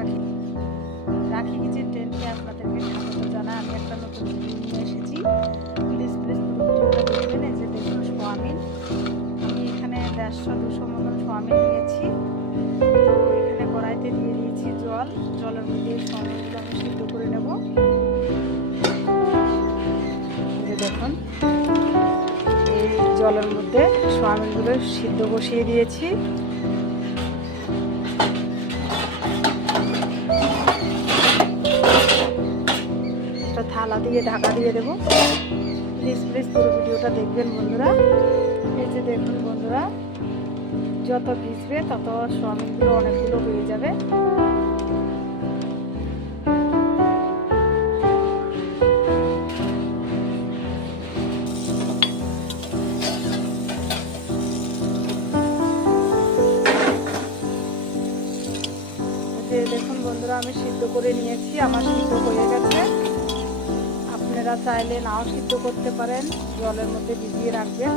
রাখি রাখি কিচেন টেন্টে আপনাদেরকে স্বাগত জানাই। আমি একটা নতুন ভিডিও নিয়ে এসেছি। প্লিজ পুরো ভিডিওটা দেখবেন। এই যে দেখুন সোয়াবিন, আমি এখানে 150-200 মতন সোয়াবিন নিয়েছি। তো এখানে কড়াইতে দিয়ে দিয়েছি জল। জলের মধ্যে এই সোয়াবিনগুলো আমি সিদ্ধ করে নেব। এই যে দেখুন, এই জলের মধ্যে সোয়াবিনগুলো সিদ্ধ বসিয়ে দিয়েছি। থালা দিয়ে ঢাকা দিয়ে দেবো। প্লিজ পুরো ভিডিওটা দেখবেন বন্ধুরা। এই যে দেখুন বন্ধুরা, যত ভিজবে তত সোয়াবিনগুলো অনেকগুলো হয়ে যাবে। দেখুন বন্ধুরা, আমি সিদ্ধ করে নিয়েছি, আমার সিদ্ধ হয়ে গেছে। আপনারা চাইলে নাও সিদ্ধ করতে পারেন, জলের মধ্যে ভিজিয়ে রাখবেন।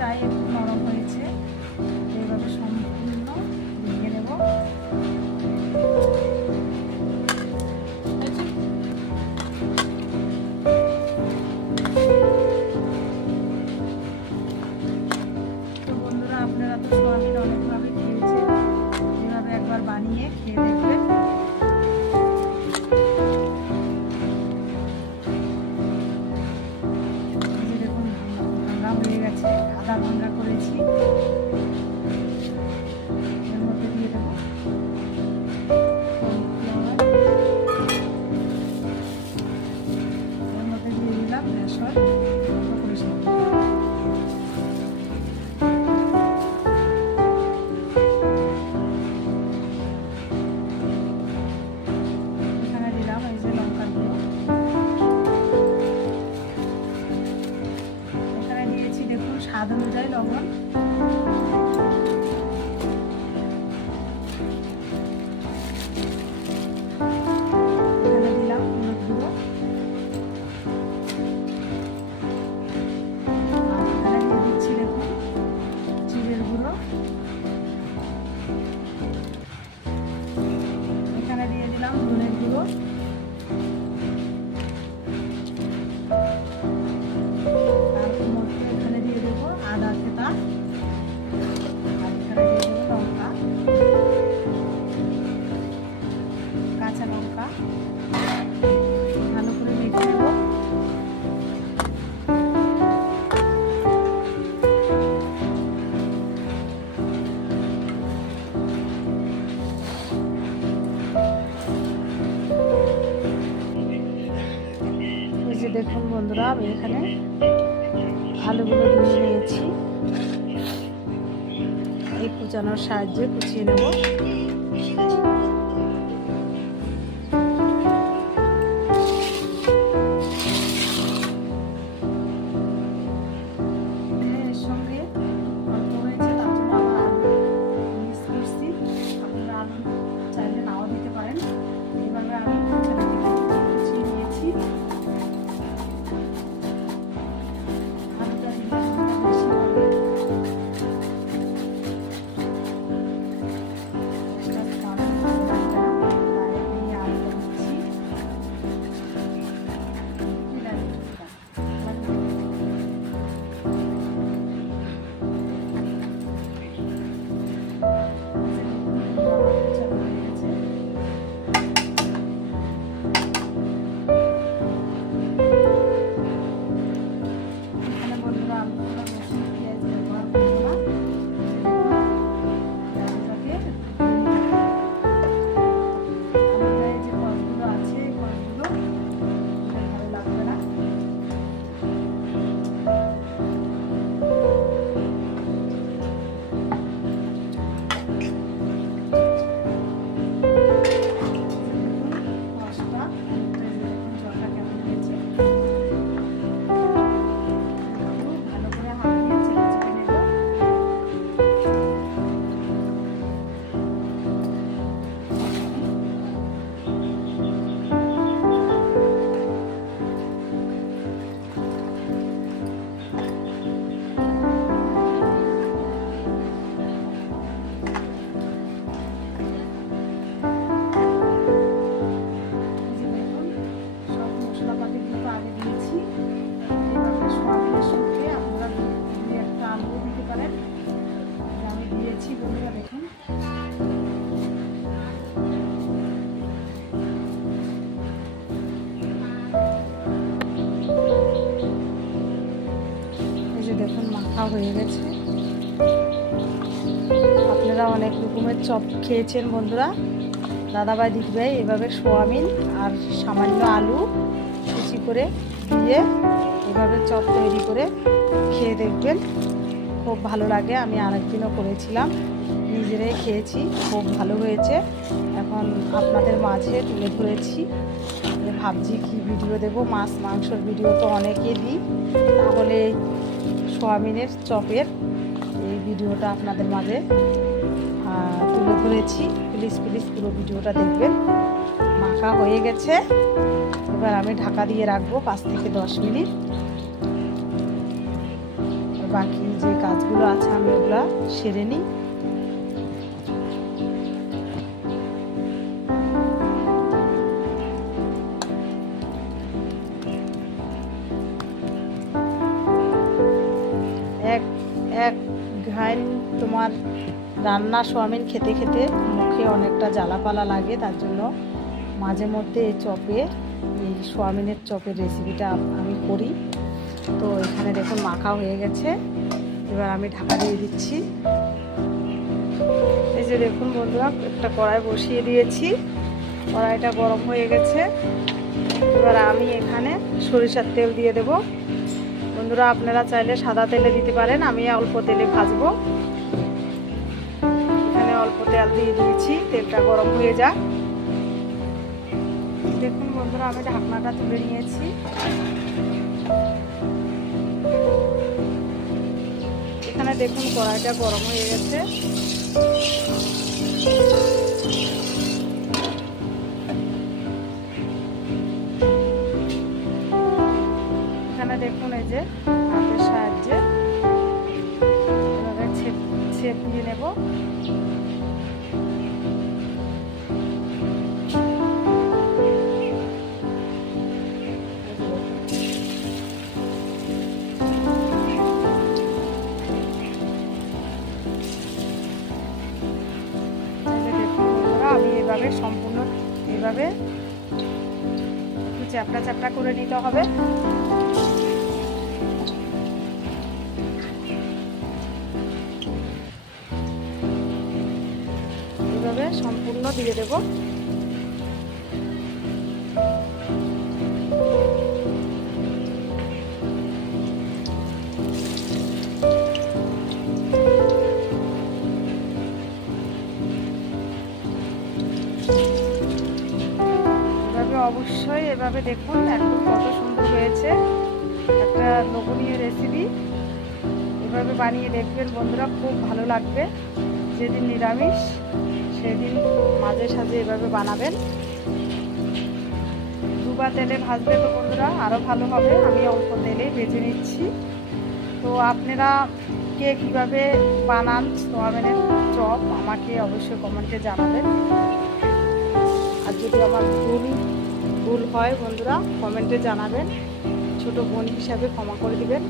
তাই একটু নরম হয়েছে। এইভাবে সম্পূর্ণ ভেঙে নেব। তো বন্ধুরা, আপনারা তো সোয়াবিন অনেকভাবে খেয়েছেন, এভাবে একবার বানিয়ে খেয়ে দেখবেন। দেখুন ভাঙা হয়ে গেছে, আদা ভাঙা করেছি। এর মধ্যে দিয়ে দেবো কর্নফ্লাওয়ার, এর মধ্যে দিয়ে দিলাম বেসন। এখানে দিলাম এই যে লঙ্কা গুঁড়ো, এখানে দিয়েছি দেখুন স্বাদ অনুযায়ী লবণ। এখানে দিলাম হলুদ গুঁড়ো, আর এখানে দিয়ে দিচ্ছি দেখুন জিরের গুঁড়ো। এখানে দিয়ে দিলাম ধনের গুঁড়ো। এখানে দিয়ে দেবো আদা থেতা, আর এখানে দিয়ে দেবো লঙ্কা, কাঁচা লঙ্কা। ভালো করে মেখে নেব। এই যে দেখুন বন্ধুরা, আমি এখানে আলুগুলো ধুয়ে নিয়েছি। এই কুচানোর সাহায্যে কুচিয়ে নেব। এর সঙ্গে মাখা হয়ে গেছে। আপনারা অনেক রকমের চপ খেয়েছেন বন্ধুরা, দাদাভাই দিদিভাই এভাবে সোয়াবিন আর সামান্য আলু কুচি করে দিয়ে এভাবে চপ তৈরি করে খেয়ে দেখবেন, খুব ভালো লাগে। আমি আরেকদিনও করেছিলাম, নিজেরাই খেয়েছি, খুব ভালো হয়েছে। এখন আপনাদের মাঝে তুলে ধরেছি। ভাবছি কি ভিডিও দেব, মাছ মাংসর ভিডিও তো অনেকে দিই, তাহলে সোয়াবিনের চপের এই ভিডিওটা আপনাদের মাঝে তুলে ধরেছি। প্লিজ প্লিজ পুরো ভিডিওটা দেখবেন। মাখা হয়ে গেছে, এবার আমি ঢাকা দিয়ে রাখবো 5 থেকে 10 মিনিট। বাকি যে কাজগুলো আছে আমি ওগুলা সেরে নিই। এক ঘাইল তোমার রান্না সোয়াবিন খেতে খেতে মুখে অনেকটা জ্বালাপালা লাগে, তার জন্য মাঝে মধ্যে এই সোয়াবিনের চপের রেসিপিটা আমি করি। তো এখানে দেখুন মাখা হয়ে গেছে, এবার আমি ঢাকা দিয়ে দিচ্ছি। এই যে দেখুন বন্ধুরা, একটা কড়াই বসিয়ে দিয়েছি, কড়াইটা গরম হয়ে গেছে। এবার আমি এখানে সরিষার তেল দিয়ে দেব। বন্ধুরা আপনারা চাইলে সাদা তেলে দিতে পারেন, আমি অল্প তেলে ভাজবো। এখানে অল্প তেল দিয়ে দিয়েছি, তেলটা গরম হয়ে যাক। দেখুন বন্ধুরা, আমি ঢাকনাটা তুলে নিয়েছি। এখানে দেখুন কড়াইটা গরম হয়ে গেছে। এখানে দেখুন এই যে হাতের সাহায্যে এভাবে ছেপ দিয়ে নেব। আমি এভাবে সম্পূর্ণ এভাবে একটু চ্যাপটা চ্যাপটা করে নিতে হবে। এভাবে সম্পূর্ণ দিয়ে দেব। অবশ্যই এভাবে দেখুন, একদম কত সুন্দর হয়েছে, একটা লোভনীয় রেসিপি। এভাবে বানিয়ে দেখবেন বন্ধুরা, খুব ভালো লাগবে। যেদিন নিরামিষ সেদিন মাঝে সাঝে এভাবে বানাবেন। দুবার তেলে ভাজবে তো বন্ধুরা আরও ভালো হবে। আমি অল্প তেলেই ভেজে নিচ্ছি। তো আপনারা কে কীভাবে বানান সোয়াবিনের চপ আমাকে অবশ্যই কমেন্টে জানাবেন। আর যদি আমার ভুল হয় বন্ধুরা কমেন্টে জানাবেন, ছোট বোন হিসাবে ক্ষমা করে দিবেন,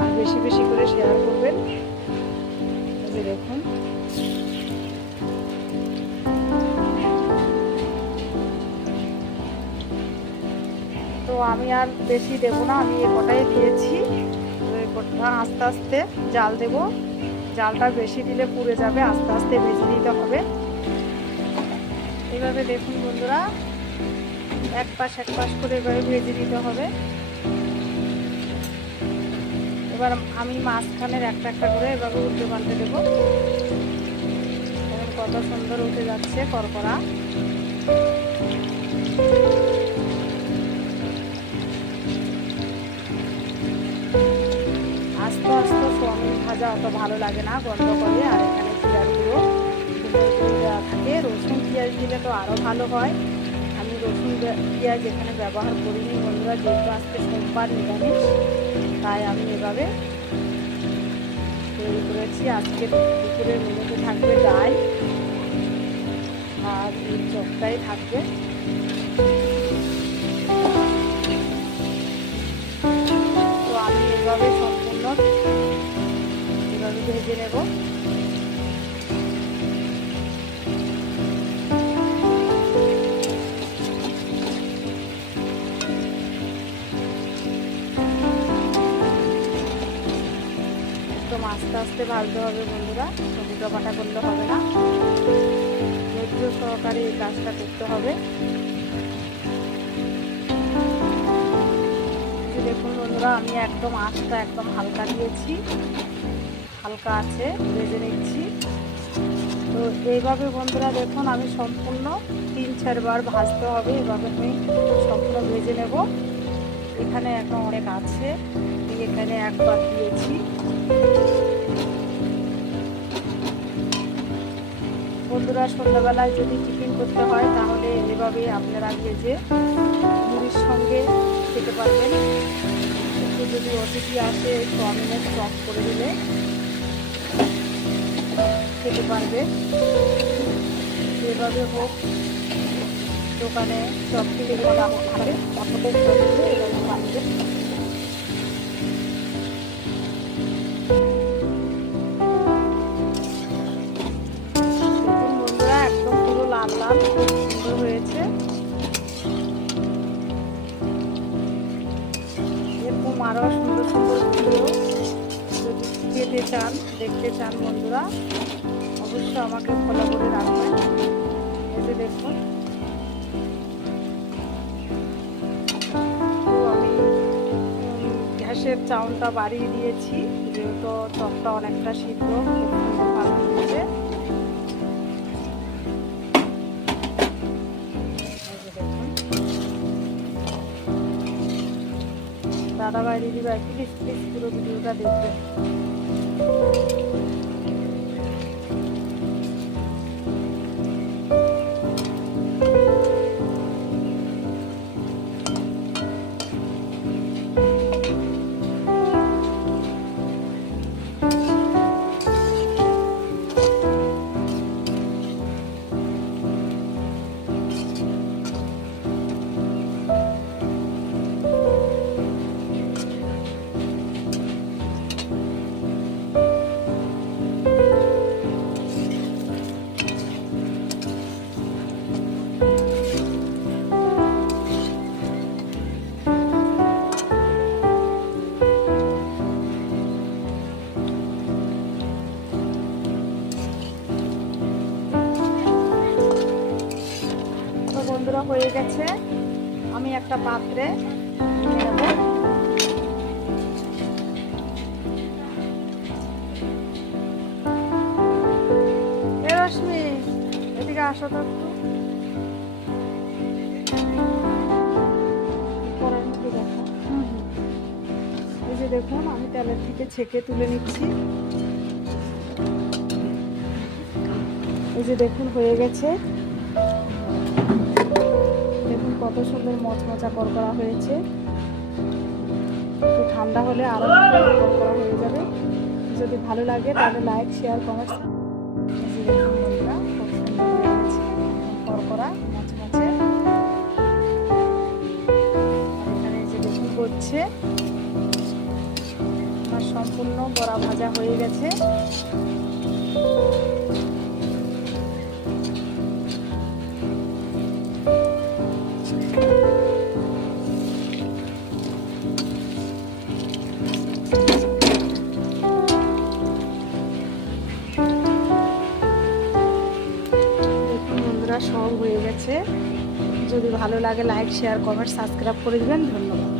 আর বেশি বেশি করে শেয়ার করবেন। এই যে দেখুন তো আমি আর বেশি দেবো না, আমি এ কটাই দিয়েছি। এ কটা আস্তে আস্তে জাল দেব, জালটা বেশি দিলে পুড়ে যাবে, আস্তে আস্তে ভেজে নিতে হবে। এইভাবে দেখুন বন্ধুরা, এক পাশ করে এভাবে ভেজে দিতে হবে। এবার আমি মাঝখানের একটা করে এভাবে উল্টে পাল্টে দেবো। এখন কত সুন্দর উঠে যাচ্ছে করকরা। আস্তে আস্তে সোয়াবিন ভাজা অত ভালো লাগে না, গন্ধ করে। আর এখানে জিরার গুঁড়ো দেওয়া থাকে, রসুন পেঁয়াজ দিলে তো আরও ভালো হয়। আমি রসুন পেঁয়াজ এখানে ব্যবহার করিনি বন্ধুরা, যেহেতু আজকে সোমবার নিরামিষ, তাই আমি এভাবে তৈরি করেছি। আজকে দুপুরের মেনুতে থাকবে ডাল আর এই চপটাই থাকবে। তো আমি এভাবে সম্পূর্ণ এভাবে ভেজে নেব। একদম আস্তে আস্তে ভাজতে হবে বন্ধুরা, উল্টোপাল্টা করলে হবে না, ধৈর্য সহকারে এই কাজটা করতে হবে। দেখুন বন্ধুরা, আমি একদম আঁচটা একদম হালকা দিয়েছি, হালকা আছে, ভেজে নিচ্ছি। তো এইভাবে বন্ধুরা দেখুন আমি সম্পূর্ণ 3-4 বার ভাজতে হবে, এভাবে আমি সম্পূর্ণ ভেজে নেব। এখানে এখন অনেক আছে, এখানে একবার দিয়েছি। বন্ধুরা সন্ধ্যাবেলায় যদি টিফিন করতে হয় তাহলে এভাবে আপনারা ভেজে মুড়ির সঙ্গে খেতে পারবেন। একটু যদি অতিথি আসে চাউমিনের চপ করে দিলে খেতে পারবে। এভাবে হোক, দোকানে চপ কিনে বলা খাবে, আপনাদের এভাবে বানিয়ে বন্ধুরা একদম পুরো লাল লাল খুব সুন্দর হয়েছে। এরকম আরো সুন্দর সুন্দর ভিডিও যদি পেতে চান, দেখতে চান বন্ধুরা, অবশ্যই আমাকে ফলো করে রাখবেন। এই যে দেখুন আমি গ্যাসের চাউনটা বাড়িয়ে দিয়েছি, যেহেতু চপটা অনেকটা সিদ্ধ খুব ভালো হয়েছে। দাদা ভাই দিদি ভাই প্লিজ প্লিজ পুরো ভিডিওটা দেখবেন। বন্ধুরা হয়ে গেছে, আমি একটা পাত্রে নিয়ে নেব। রশ্মি এদিকে আসো তো একটু, করার মধ্যে দেখো। এই যে দেখুন আমি তেলের থেকে ছেঁকে তুলে নিচ্ছি। এই যে দেখুন হয়ে গেছে, দেখুন কত সুন্দর মচমচা করকরা হয়েছে। একটু ঠান্ডা হলে আরো করকরা হয়ে যাবে। যদি ভালো লাগে তাহলে লাইক শেয়ার কমেন্ট। খুব সুন্দর হয়ে গেছে করকরা মচমচে। এখানে যে দেখুন করছে আমার সম্পূর্ণ বড়া ভাজা হয়ে গেছে। সব হয়ে গেছে। যদি ভালো লাগে লাইক শেয়ার কমেন্ট সাবস্ক্রাইব করে দিবেন। ধন্যবাদ।